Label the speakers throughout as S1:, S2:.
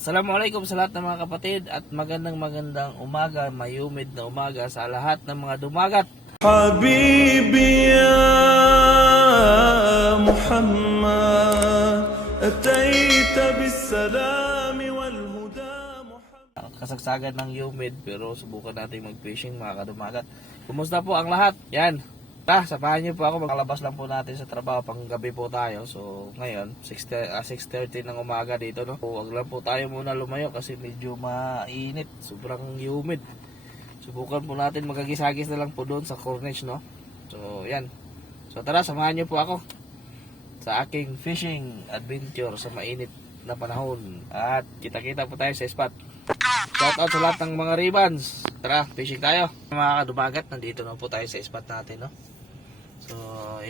S1: Assalamualaikum sa lahat ng mga kapatid at magandang magandang umaga, mayumid na umaga sa lahat ng mga dumagat.
S2: Habibi ya Muhammad, atayta bisalami wal huda Muhammad.
S1: Kasagsagan ng humid pero subukan natin mag-fishing mga kadumagat. Kumusta po ang lahat? Yan, Tara, samahan niyo po ako. Makalabas lang po natin sa trabaho. Pang gabi po tayo. So, ngayon, 6, ah, 6.30 ng umaga dito, no? So, lang po tayo muna lumayo kasi medyo mainit. Sobrang humid. Subukan po natin magagisagis na lang po doon sa Corniche, no? So, yan. So, tara, samahan niyo po ako sa aking fishing adventure sa mainit na panahon. At kita-kita po tayo sa spot. Shout out sa lahat ng mga ribbons. Tara, fishing tayo. Mga kadumagat, nandito na po tayo sa spot natin, no?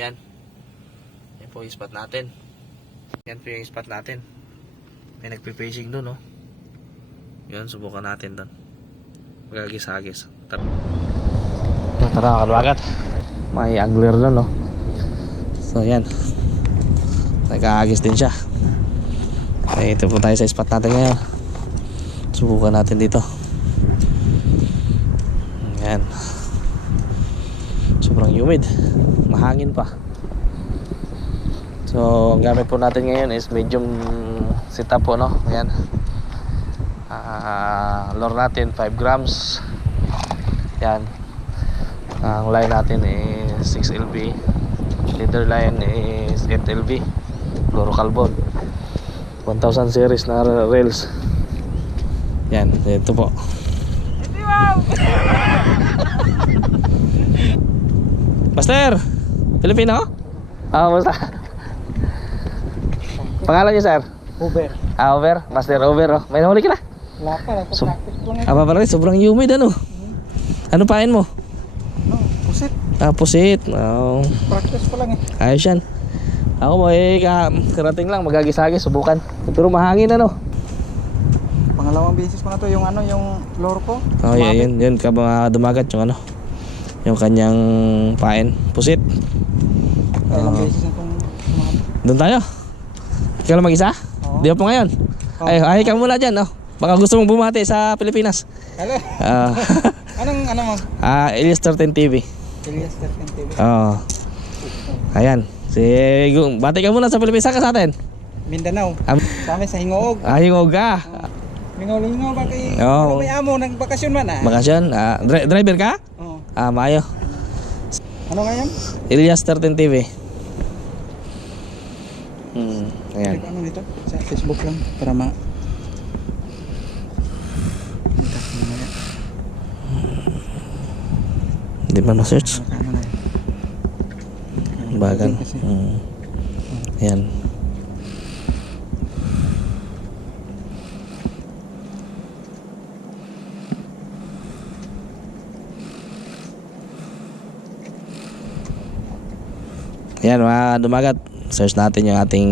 S1: So, yan. Yan po yung spot natin. Yan po yung spot natin. May nagpe-fishing doon, no? Yan, subukan natin doon. Magagis-agis. Tara. Tara, mga kadumagat. May angler doon, no? So, yan. Nag-aagis din siya. Okay, ito po tayo sa spot natin ngayon. Subukan natin dito. Yan. Sobrang humid. Mahangin pa. So, ang gamit po natin ngayon is medium setup po, no? Yan. Ah, lure natin 5 grams. Yan. Ang line natin is 6 LB. Leader line is 8 LB. Fluorocarbon. 1000 series na rails. Yan, ito po. Master! Filipino? Ah, basta. Pangalan niyo, sir?
S3: Uber.
S1: Ah, over. Master over, oh. May nahuli ka na.
S3: Wala pa,
S1: So-
S3: nagpa-practice ko na.
S1: Aba, pare, sobrang humid, ano? Ano pain mo?
S3: No, pusit.
S1: Ah, pusit. Oh,
S3: Practice ko lang eh.
S1: ayos yan. Ako mo, eh, ka, karating lang, magagisagis, subukan. Pero mahangin, ano?
S3: Pangalawang beses ko na to yung ano, yung lure ko.
S1: Oh, yeah, yun, yun, ka mga dumagat yung ano. Yung kanyang pain. Pusit.
S3: Mga...
S1: Doon tayo. Ikaw lang mag-isa?
S3: Oo.
S1: Di pa ngayon?
S3: Oo.
S1: Ay, ay ka muna dyan, oh. Baka gusto mong bumati sa Pilipinas.
S3: Hello.
S1: Ah,
S3: Anong ano mo?
S1: ah, Elias 13 TV.
S3: Elias 13 TV.
S1: Oo. Ayan. Si, bati ka muna sa Pilipinas ka sa atin.
S3: Mindanao.
S1: Am-
S3: Sa amin sa Hingoog.
S1: Ayong ka.
S3: Mingaw-lingaw ba kay... Ano may amo, nagbakasyon man ah.
S1: Bakasyon. Ah, dri- driver ka?
S3: Oo.
S1: Ah, maayo.
S3: Ano nga yan?
S1: Elias 13 TV. Hmm, ayan.
S3: Ano dito? Sa Facebook lang. Para ma...
S1: Hindi pa ma-search. Bagan. Hmm. Ayan. Ayan mga dumagat. Search natin yung ating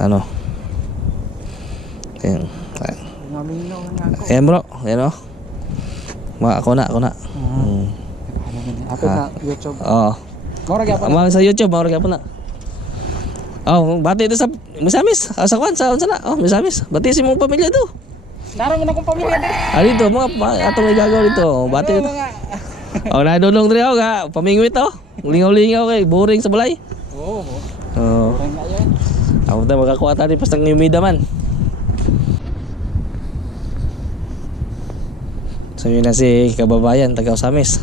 S1: ano. Ayan.
S3: Ako.
S1: Ayan bro. Ayan o. Mga ako na, ako na. Hmm.
S3: Ako
S1: Ah.
S3: sa YouTube.
S1: Oo.
S3: Mora gyapon.
S1: Mga sa YouTube, ka po na. Oh, bati ito sa Misamis. Ah, sa kwan, sa unsa na? Oh, Misamis. Bati si mong pamilya do.
S3: Naroon akong pamilya din.
S1: Ah, dito, mga atong igagaw dito. Oh, bati ito. Oh, na dulong diri ako ga. Pamingwit to. Lingaw-lingaw kay boring sa balay.
S3: Oo.
S1: Oh.
S3: Parang nga yun.
S1: Ako ta makakuha tani pas ng humida man. So yun na si kababayan taga Usamis.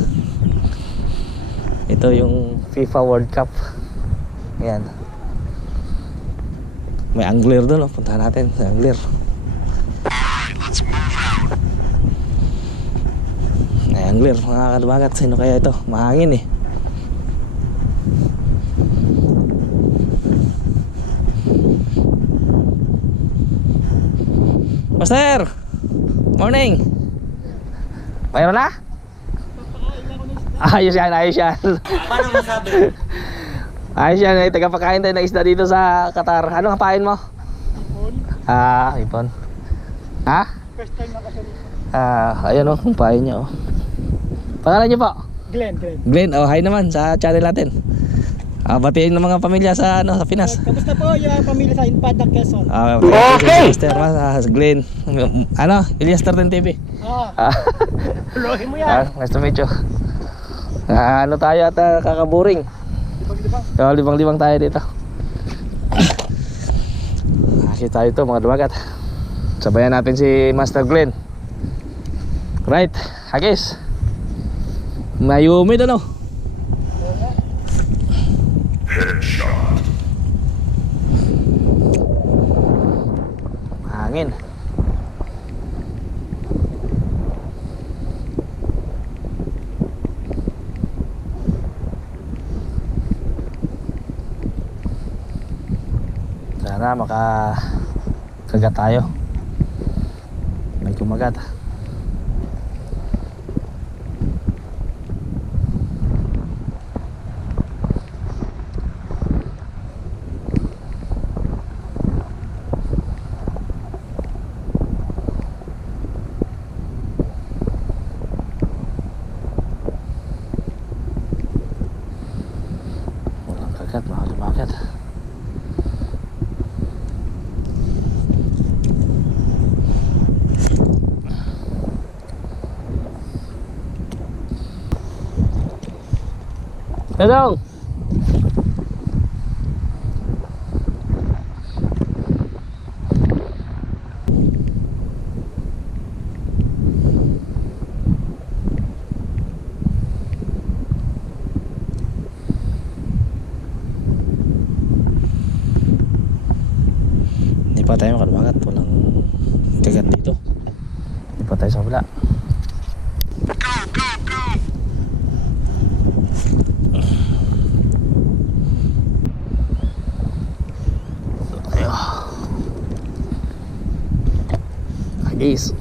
S1: Ito yung FIFA World Cup. Ayan. May angler doon, oh. puntahan natin sa angler. May angler, mga kadumagat. Sino kaya ito? Mahangin eh. Master! Morning! Mayroon na? Ayos yan, ayos yan.
S3: Paano masabi?
S1: ayos yan, eh, tagapakain tayo ng isda dito sa Qatar. Ano kapain mo? Ah, ipon. Ha?
S3: First time na kasi
S1: Ah, ayun oh, ang pain niya oh. Pangalan niyo po?
S3: Glenn, Glenn.
S1: Glenn, oh hi naman sa channel natin. Ah, batiin ng mga pamilya sa ano sa Pinas.
S4: Kamusta po yung pamilya sa Inpadak, Quezon?
S1: Ah, okay. Master Mas, ah, Glenn. Ano? Elias 13 TV.
S4: Ah,
S1: Ah,
S4: lohin mo yan.
S1: ah, nice to meet you. Ah, ano tayo at ah, kakaburing.
S4: Libang-libang.
S1: So, libang-libang tayo dito. Nakita tayo ito mga dumagat. Sabayan natin si Master Glenn. Right, Hagis. Mayumi doon oh. Hangin. Sana maka kagat tayo. May kumagat. Walang kagat, mga lumagat. Tadong! Hindi pa tayo makalumagat. Walang kagat dito. Hindi pa tayo sa wala. Peace.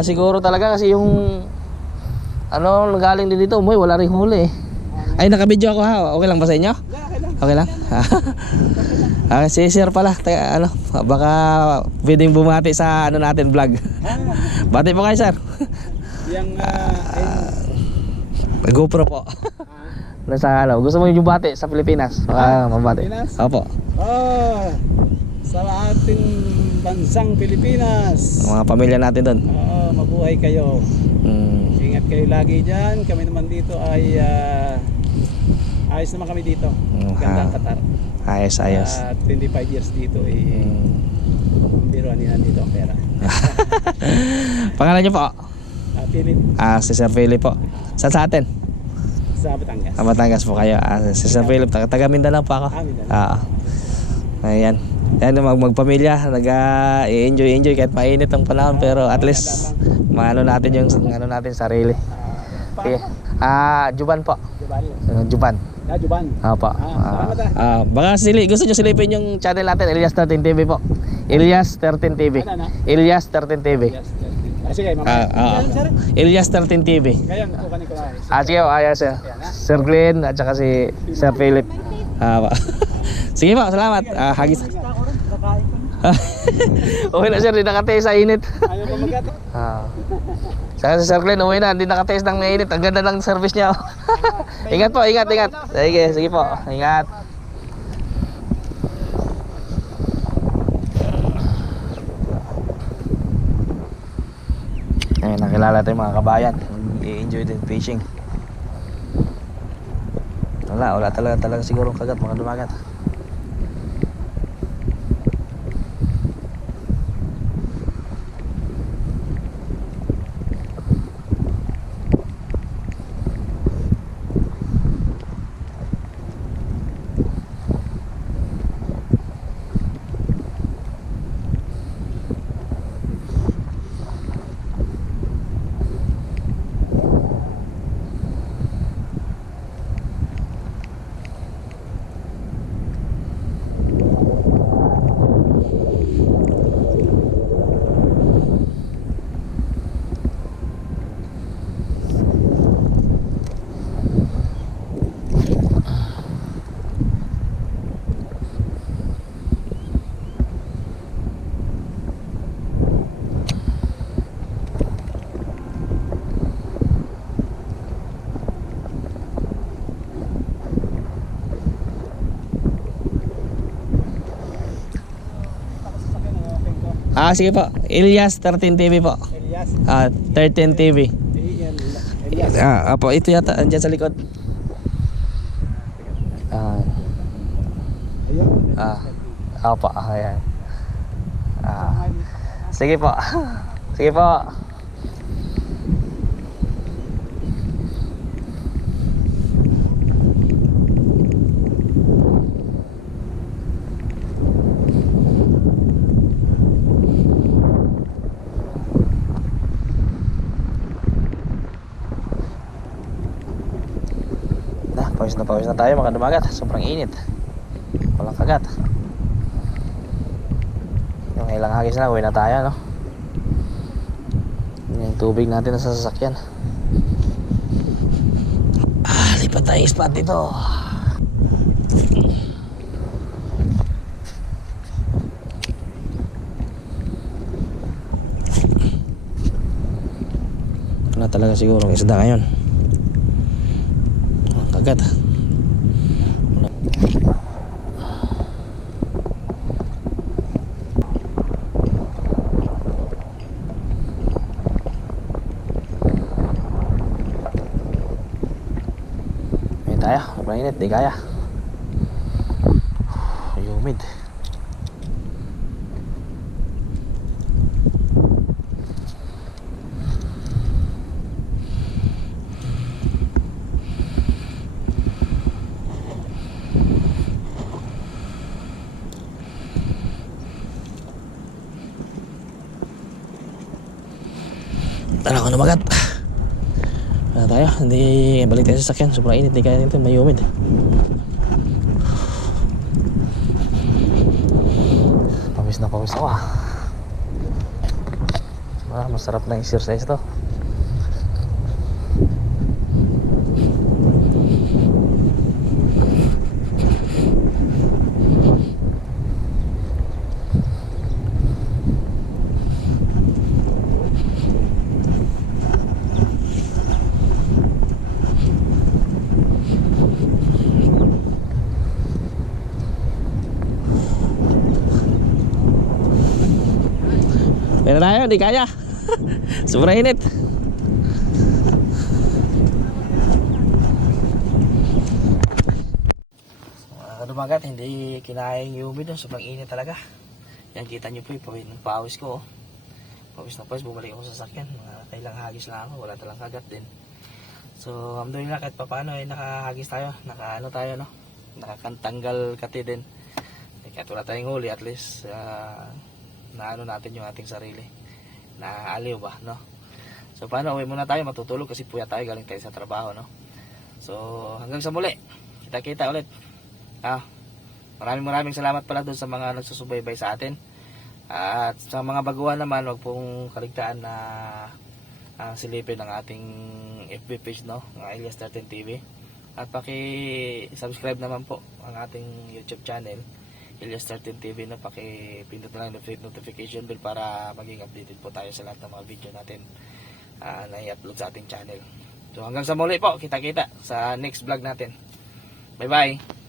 S1: Wala siguro talaga kasi yung ano galing din dito, umuwi, wala ring huli. Ay, nakabidyo ako ha. Okay lang ba sa inyo? Okay lang. Ah, si Sir pala, taga, ano, baka pwedeng bumati sa ano natin vlog. Bati po kayo, Sir.
S4: Yung, ah,
S1: GoPro po. Nasa ano, gusto mo yung bati sa Pilipinas? Ah, mabati.
S4: Pilipinas?
S1: Opo.
S4: oh, sa ating bansang Pilipinas.
S1: Mga pamilya natin doon.
S4: Oo, mabuhay kayo.
S1: Mm.
S4: Ingat kayo lagi dyan. Kami naman dito ay ah, ayos naman kami dito.
S1: Mm,
S4: Ganda ang
S1: ha.
S4: Qatar.
S1: Ayos, ayos.
S4: Ah, 25 years dito eh.
S1: Mm.
S4: Biruan nila dito ang pera.
S1: Pangalan niyo po?
S4: Ah, Philip
S1: Ah, si Sir Philip po. Saan sa atin?
S4: sa Batangas.
S1: Sa Batangas po kayo. Ah, si Sir Philip, taga, taga Mindanao po ako.
S4: Ah, Mindanao.
S1: Ah. Ayan. Yan, mag magpamilya, nag-enjoy enjoy kahit mainit ang panahon pero at least maano natin yung ano natin sarili. Sige. Ah, Juban po.
S4: Jubal.
S1: Uh, Juban.
S4: Ah, Juban.
S1: Opo.
S4: Ah, salamat ah.
S1: ah, baka sili, gusto nyo silipin yung channel natin, Elias 13 TV po. Elias 13 TV.
S4: Ano, ano?
S1: Elias 13 TV.
S4: Yes, yes. Ah, sige,
S1: Ah, ah. Elias 13 TV.
S4: Kukanin ko lang.
S1: Ah, sige ayos sir. Sir Glenn at saka si Sir Philip. Ah, pa. sige po, salamat. Ah, hagis.
S4: Ako rin, kakain ko na.
S1: okay na sir, di nakatayo sa init.
S4: Ayaw ko magat.
S1: Ah. Saka si Sir Glenn, uwi na, hindi nakatayo ng mainit. Ang ganda ng service niya. ingat po, ingat, ingat. Sige, sige po, ingat. Ayun, nakilala tayo mga kabayan. I-enjoy din fishing. Wala, wala talaga talaga siguro kagat mga dumagat. Ah, sige po. Elias 13 TV po.
S4: Elias.
S1: Ah, 13 TV.
S4: Elias.
S1: Ah, apo, ito yata, andyan sa likod. Ah, ah, apo, ayan. Ah, sige po. Sige po. Pawis na pawis na tayo mga dumagat. Sobrang init. Walang kagat. Yung ilang hagis na, uwi na tayo, no? Yun Yung tubig natin sa sasakyan. Ah, lipat tayo spot dito. Wala talaga siguro isda ngayon. Kagat. Ayun tayo, sobrang init, di kaya. Humid. Tara ko lumagat. Ano tayo? Hindi balik tayo sa sakyan. Sobrang init. Di kaya nito. May humid. Pawis na pawis ako ah. Ah, masarap na exercise to. Kaya tayo, di kaya. Sobrang init. Mga dumagat, hindi kinayang yung humid. no? Sobrang init talaga. Yan, kita nyo po yung pawis ko. oh. Pawis na pawis, bumalik ako sa sakyan. Mga kailang hagis lang ako, wala talang kagat din. So, alhamdulillah kahit papano ay nakahagis tayo. Naka ano tayo, no? Nakakantanggal kati din. Eh, Kahit wala tayong huli, at least ah, naano natin yung ating sarili. Naaaliw ba, no? So, paano, uwi muna tayo, matutulog kasi puya tayo, galing tayo sa trabaho, no? So, hanggang sa muli. Kita-kita ulit. Ah, maraming maraming salamat pala doon sa mga nagsusubaybay sa atin. At sa mga baguhan naman, wag pong kaligtaan na ah, silipin ang ating FB page, no? Ng Elias 13 TV. At paki-subscribe naman po ang ating YouTube channel, Elias 13 TV, no? Paki-pindot na lang yung notification bell para maging updated po tayo sa lahat ng mga video natin ah, na i-upload sa ating channel. So hanggang sa muli po, kita-kita sa next vlog natin. Bye-bye!